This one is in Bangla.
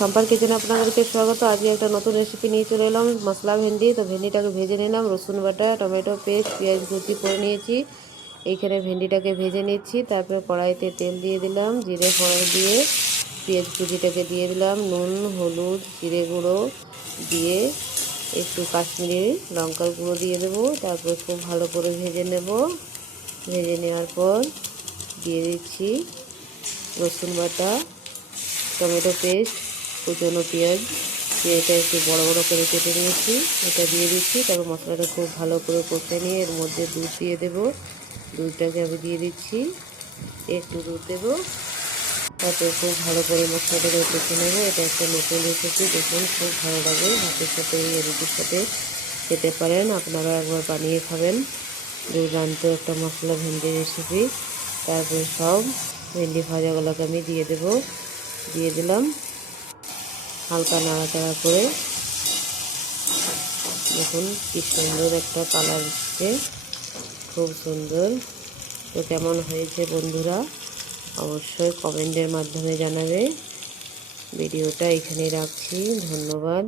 সম্পার কিচেনে আপনাদেরকে স্বাগত। আজকে একটা নতুন রেসিপি নিয়ে চলে এলাম, মশলা ভেন্ডি। তো ভেন্ডিটাকে ভেজে নিলাম, রসুন বাটা, টমেটো পেস্ট, পেঁয়াজ কুচি করে নিয়েছি। এইখানে ভেন্ডিটাকে ভেজে নিচ্ছি। তারপরে কড়াইতে তেল দিয়ে দিলাম, জিরে ফোড়ন দিয়ে পেঁয়াজ কুচিটাকে দিয়ে দিলাম, নুন, হলুদ, জিরে গুঁড়ো দিয়ে একটু কাশ্মীরি লঙ্কার গুঁড়ো দিয়ে দেবো। তারপরে খুব ভালো করে ভেজে নেব। ভেজে নেওয়ার পর দিয়ে দিচ্ছি রসুন বাটা, টমেটো পেস্ট, কুচনো পেঁয়াজটা একটু বড় বড় করে কেটে নিয়েছি, এটা দিয়ে দিচ্ছি। তারপর মশলাটা খুব ভালো করে কষে নিয়ে এর মধ্যে দুধ দিয়ে দেবো। দুধটাকে আমি দিয়ে দিচ্ছি, একটু দুধ দেবো। তারপরে খুব ভালো করে মশলাটাকে কষে নেবো। এটা একটা নতুন রেসিপি, দেখুন খুব ভালো লাগে। ভাতের সাথে রুটির সাথে খেতে পারেন, আপনারা একবার বানিয়ে খাবেন। দুর্দান্ত একটা মশলা ভেন্ডি রেসিপি। তারপরে সব ভেন্ডি ভাজাগুলোকে আমি দিয়ে দেবো, দিয়ে দিলাম। হালকা নাড়াচাড়া করে দেখুন কি সুন্দর একটা কালার এসছে, খুব সুন্দর। তো কেমন হয়েছে বন্ধুরা অবশ্যই কমেন্টের মাধ্যমে জানাবে। ভিডিওটা এখানেই রাখছি, ধন্যবাদ।